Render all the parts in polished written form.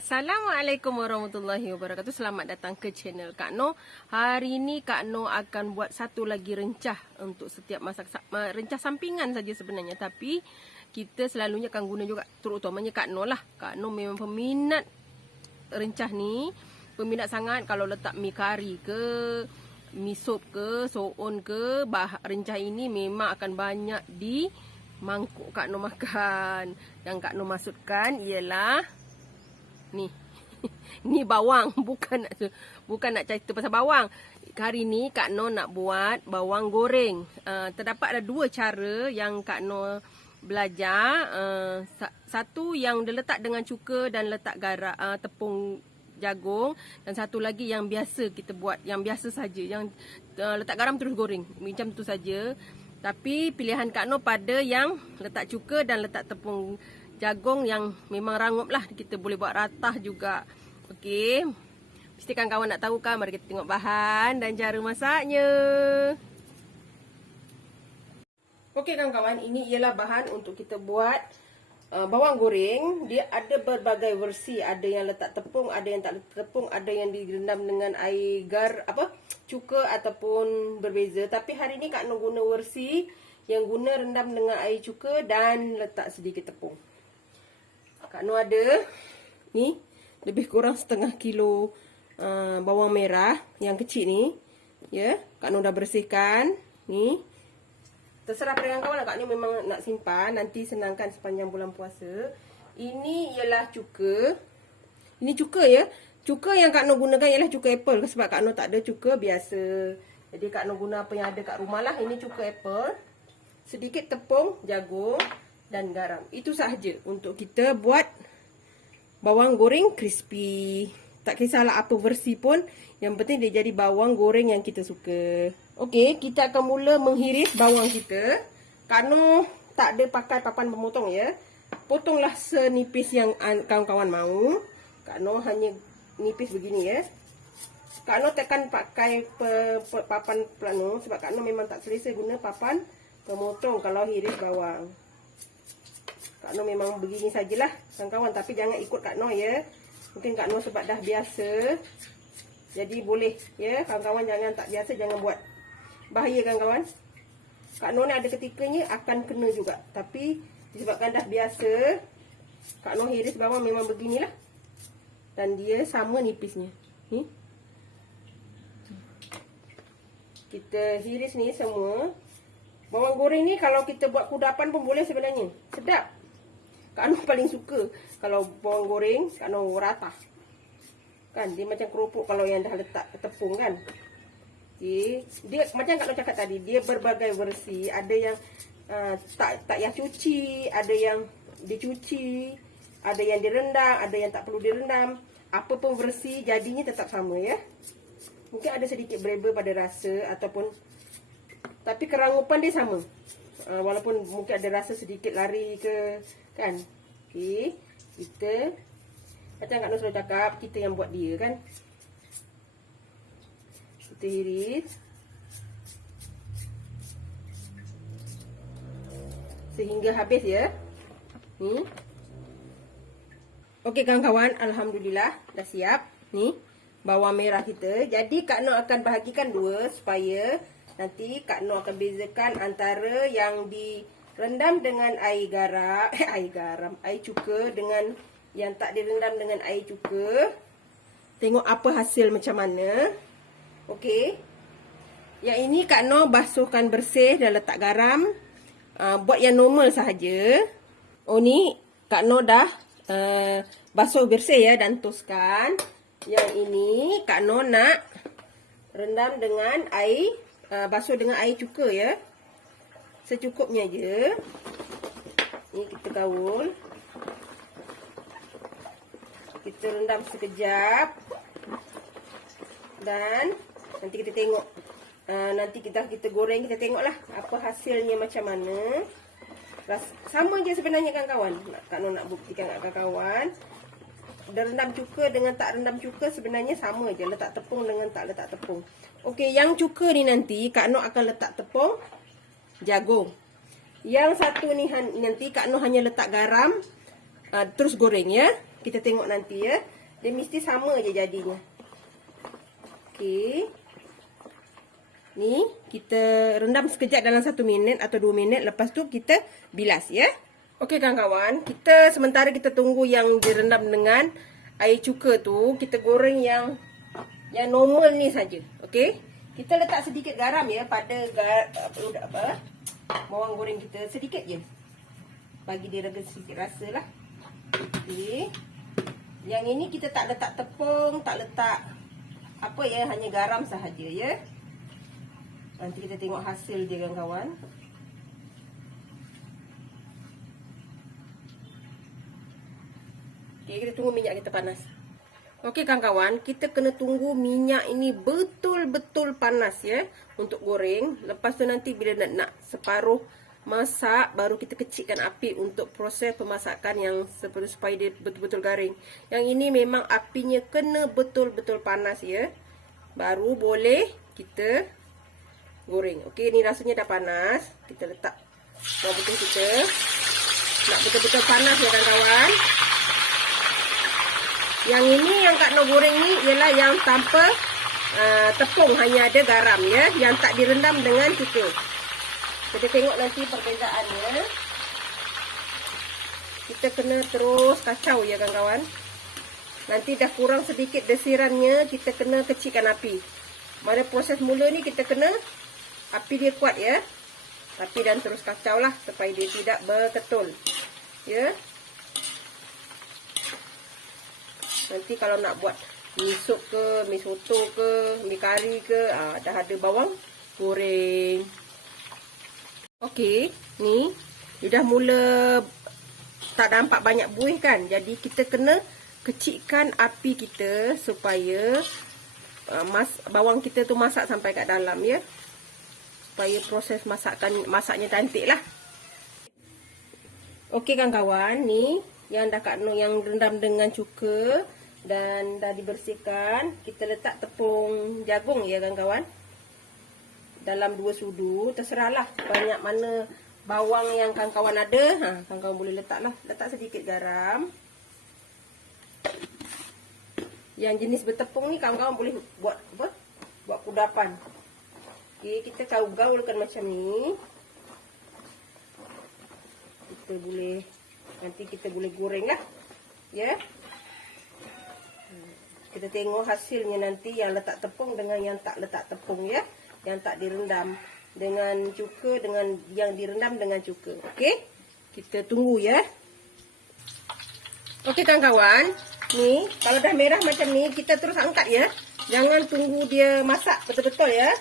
Assalamualaikum warahmatullahi wabarakatuh. Selamat datang ke channel Kak Noh. Hari ini Kak Noh akan buat satu lagi rencah untuk setiap masak, rencah sampingan saja sebenarnya. Tapi kita selalunya akan guna juga, terutamanya Kak Noh lah. Kak Noh memang peminat rencah ni. Peminat sangat kalau letak mi kari ke, mi sop ke, soon ke. Rencah ini memang akan banyak di mangkuk Kak Noh makan. Yang Kak Noh masukkan ialah ni. Ni bawang, bukan nak cerita pasal bawang. Hari ni Kak Noh nak buat bawang goreng. Terdapat ada dua cara yang Kak Noh belajar. Satu yang dia letak dengan cuka dan letak garam, tepung jagung, dan satu lagi yang biasa kita buat, yang biasa saja, yang letak garam terus goreng. Macam tu saja. Tapi pilihan Kak Noh pada yang letak cuka dan letak tepung jagung yang memang rangup lah. Kita boleh buat ratah juga. Okey. Mesti kawan-kawan nak tahu kan? Mari kita tengok bahan dan cara masaknya. Okey kawan-kawan, ini ialah bahan untuk kita buat bawang goreng. Dia ada berbagai versi. Ada yang letak tepung, ada yang tak letak tepung, ada yang direndam dengan air cuka ataupun berbeza. Tapi hari ni Kak Noh guna versi yang guna rendam dengan air cuka dan letak sedikit tepung. Kak Noh ada ni lebih kurang setengah kilo bawang merah yang kecil ni. Ya, Kak Noh dah bersihkan. Ni. Terserah pada kawan-kawan, Kak Noh memang nak simpan nanti senangkan sepanjang bulan puasa. Ini ialah cuka. Ini cuka ya. Cuka yang Kak Noh gunakan ialah cuka apple sebab Kak Noh tak ada cuka biasa. Jadi Kak Noh guna apa yang ada kat rumah lah. Ini cuka apple. Sedikit tepung jagung dan garam. Itu sahaja untuk kita buat bawang goreng crispy. Tak kisahlah apa versi pun, yang penting dia jadi bawang goreng yang kita suka. Okey, kita akan mula menghiris bawang kita. Kak Noh tak ada pakai papan pemotong ya. Potonglah senipis yang kawan-kawan mahu. Kak Noh hanya nipis begini ya. Kak Noh tekan pakai papan plano sebab Kak Noh memang tak selesa guna papan pemotong kalau hiris bawang. Kak Noh memang begini sajalah kawan-kawan, tapi jangan ikut Kak Noh ya. Mungkin Kak Noh sebab dah biasa. Jadi boleh ya, kawan-kawan jangan tak biasa jangan buat. Bahaya kawan-kawan. Kak Noh ni ada ketikanya akan kena juga. Tapi disebabkan dah biasa, Kak Noh hiris bawang memang beginilah. Dan dia sama nipisnya. Ni. Kita hiris ni semua. Bawang goreng ni kalau kita buat kudapan pun boleh sebenarnya. Sedap. Kak Noh paling suka kalau bawang goreng, Kak Noh ratah. Kan dia macam keropok kalau yang dah letak tepung kan. Okey, dia macam Kak Noh cakap tadi, dia berbagai versi. Ada yang tak payah cuci, ada yang dicuci, ada yang direndam, ada yang tak perlu direndam. Apa pun versi jadinya tetap sama ya. Mungkin ada sedikit berbeza pada rasa ataupun, tapi kerangupan dia sama. Walaupun mungkin ada rasa sedikit lari ke kan. Okey, kita macam Kak Noh selalu cakap, kita yang buat dia kan. Kita hiris sehingga habis ya. Ni. Okey kawan-kawan, alhamdulillah dah siap. Ni bawang merah kita. Jadi Kak Noh akan bahagikan dua supaya nanti Kak Noh akan bezakan antara yang direndam dengan air cuka dengan yang tak direndam dengan air cuka. Tengok apa hasil macam mana. Okey. Yang ini Kak Noh basuhkan bersih dan letak garam. Buat yang normal sahaja. Oh ni Kak Noh dah basuh bersih ya dan toskan. Yang ini Kak Noh nak rendam dengan air, basuh dengan air cuka ya. Secukupnya je. Ni kita gaul. Kita rendam sekejap. Dan nanti kita tengok. Nanti kita goreng, kita tengoklah apa hasilnya macam mana. Sama je sebenarnya kawan-kawan. Kak Noh nak buktikan kat kawan-kawan. Dia rendam cuka dengan tak rendam cuka sebenarnya sama je. Letak tepung dengan tak letak tepung. Okey, yang cuka ni nanti Kak Noh akan letak tepung jagung. Yang satu ni nanti Kak Noh hanya letak garam, terus goreng ya. Kita tengok nanti ya. Dia mesti sama je jadinya. Okey. Ni kita rendam sekejap dalam 1 minit atau 2 minit. Lepas tu kita bilas ya. Okey kawan-kawan, sementara kita tunggu yang direndam dengan air cuka tu, kita goreng yang normal ni saja. Okey. Kita letak sedikit garam ya pada bawang goreng kita, sedikit je. Bagi dia sedikit rasa lah. Okey. Yang ini kita tak letak tepung, tak letak apa ya, hanya garam sahaja ya. Nanti kita tengok hasil dia kawan-kawan. Okey, kita tunggu minyak kita panas. Okey kawan-kawan, kita kena tunggu minyak ini betul-betul panas ya untuk goreng. Lepas tu nanti bila nak separuh masak, baru kita kecilkan api untuk proses pemasakan yang seperti supaya dia betul-betul garing. Yang ini memang apinya kena betul-betul panas ya. Baru boleh kita goreng. Okey, ni rasanya dah panas. Kita letak bawang putih kita. Nak betul-betul panas ya kawan-kawan. Yang ini yang Kak Noh goreng ni ialah yang tanpa tepung, hanya ada garam ya, yang tak direndam dengan cuka. Kita tengok nanti perbezaannya. Kita kena terus kacau ya kawan-kawan. Nanti dah kurang sedikit desirannya, kita kena kecilkan api. Pada proses mula ni kita kena api dia kuat ya. Tapi dan terus kacau lah supaya dia tidak berketul. Ya. Nanti kalau nak buat mi sup ke, mi soto ke, mi kari ke, dah ada bawang goreng. Okey, ni dia dah mula tak nampak banyak buih kan. Jadi kita kena kecilkan api kita supaya bawang kita tu masak sampai kat dalam ya. Supaya proses masaknya cantik lah. Okey kawan-kawan, ni yang dah Kak Noh yang rendam dengan cuka dan dah dibersihkan. Kita letak tepung jagung ya kawan-kawan. Dalam 2 sudu, terserahlah banyak mana bawang yang kawan-kawan ada. Kawan-kawan boleh letak lah. Letak sedikit garam. Yang jenis bertepung ni kawan-kawan boleh buat apa? Buat kudapan. Okey, kita gaul-gaulkan macam ni. Kita boleh, nanti kita boleh goreng lah. Ya. Kita tengok hasilnya nanti yang letak tepung dengan yang tak letak tepung ya. Yang tak direndam dengan cuka, dengan yang direndam dengan cuka. Okey. Kita tunggu ya. Okey kawan-kawan. Ni kalau dah merah macam ni, kita terus angkat ya. Jangan tunggu dia masak betul-betul ya.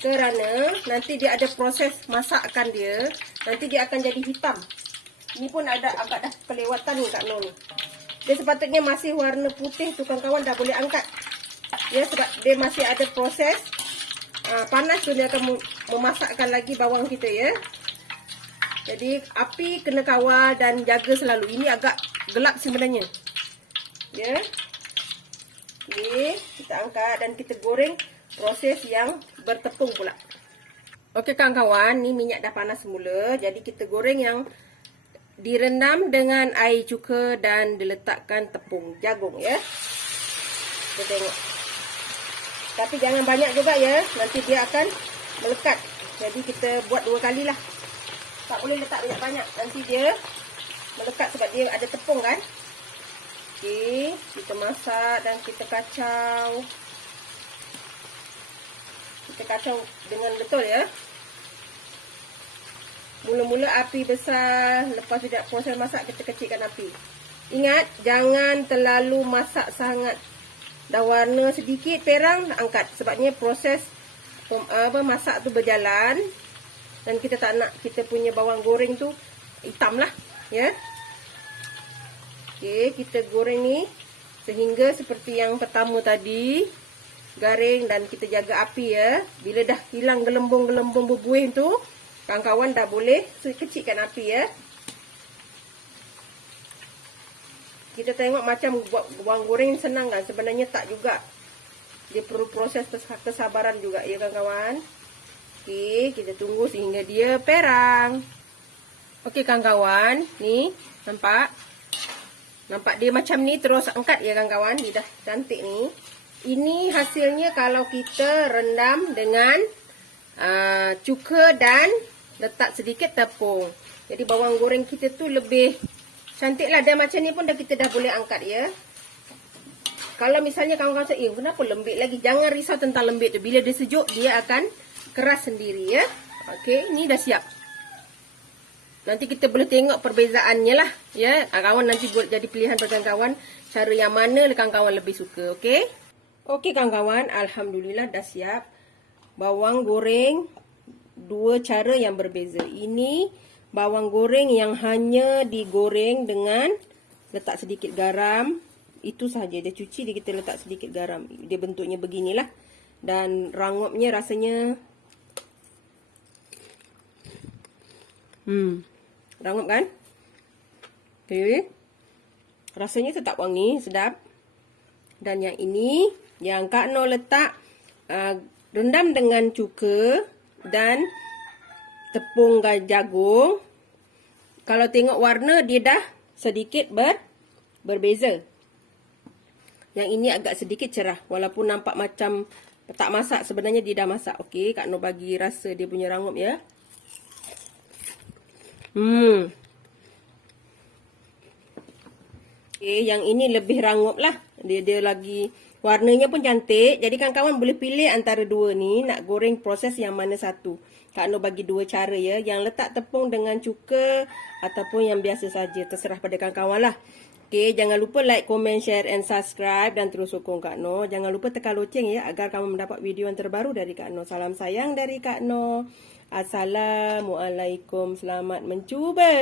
Kerana nanti dia ada proses masakan dia. Nanti dia akan jadi hitam. Ini pun ada agak dah kelewatan ni Kak Noh ni. Dia sepatutnya masih warna putih tu kawan-kawan, dah boleh angkat. Ya, sebab dia masih ada proses panas tu, dia akan memasakkan lagi bawang kita ya. Jadi api kena kawal dan jaga selalu. Ini agak gelap sebenarnya. Ya. Okey, kita angkat dan kita goreng proses yang bertepung pula. Okey kawan-kawan, ni minyak dah panas semula. Jadi kita goreng yang direndam dengan air cuka dan diletakkan tepung jagung ya. Kita tengok. Tapi jangan banyak juga ya, nanti dia akan melekat. Jadi kita buat 2 kali lah. Tak boleh letak banyak-banyak, nanti dia melekat sebab dia ada tepung kan. Okey, kita masak dan kita kacau. Kita kacau dengan betul ya. Mula-mula api besar, lepas sudah proses masak kita kecilkan api. Ingat, jangan terlalu masak sangat. Dah warna sedikit perang, angkat. Sebabnya proses masak tu berjalan. Dan kita tak nak kita punya bawang goreng tu hitam lah. Ya. Okey, kita goreng ni sehingga seperti yang pertama tadi. Garing dan kita jaga api ya. Bila dah hilang gelembung-gelembung berbuih tu, kawan-kawan dah boleh kecilkan api ya. Kita tengok macam buat bawang goreng senang kan? Sebenarnya tak juga. Dia perlu proses kesabaran juga ya kawan-kawan. Okey, kita tunggu sehingga dia perang. Okey kawan-kawan, ni nampak? Nampak dia macam ni, terus angkat ya kawan-kawan. Dia dah cantik ni. Ini hasilnya kalau kita rendam dengan cuka dan letak sedikit tepung. Jadi bawang goreng kita tu lebih cantik lah. Dan macam ni pun kita dah boleh angkat ya. Kalau misalnya kawan-kawan cakap, kenapa lembik lagi? Jangan risau tentang lembik tu. Bila dia sejuk, dia akan keras sendiri ya. Okey, ni dah siap. Nanti kita boleh tengok perbezaannya lah ya. Kawan nanti buat jadi pilihan kawan-kawan cara yang mana kawan-kawan lebih suka. Okey. Okey kawan-kawan, alhamdulillah dah siap. Bawang goreng dua cara yang berbeza. Ini bawang goreng yang hanya digoreng dengan letak sedikit garam. Itu sahaja. Dia cuci, dia kita letak sedikit garam. Dia bentuknya beginilah. Dan rangupnya rasanya rangup kan? Okay. Rasanya tetap wangi, sedap. Dan yang ini, yang Kak Noh letak rendam dengan cuka dan tepung jagung. Kalau tengok warna, dia dah sedikit berbeza. Yang ini agak sedikit cerah. Walaupun nampak macam tak masak, sebenarnya dia dah masak. Okey, Kak Noh bagi rasa dia punya rangup ya. Okay, yang ini lebih rangup lah. Dia lagi warnanya pun cantik. Jadi kawan-kawan boleh pilih antara dua ni. Nak goreng proses yang mana satu. Kak Noh bagi dua cara ya. Yang letak tepung dengan cuka ataupun yang biasa saja. Terserah pada kawan-kawan lah. Okay, jangan lupa like, comment, share and subscribe. Dan terus sokong Kak Noh. Jangan lupa tekan loceng ya. Agar kamu mendapat video yang terbaru dari Kak Noh. Salam sayang dari Kak Noh. Assalamualaikum. Selamat mencuba.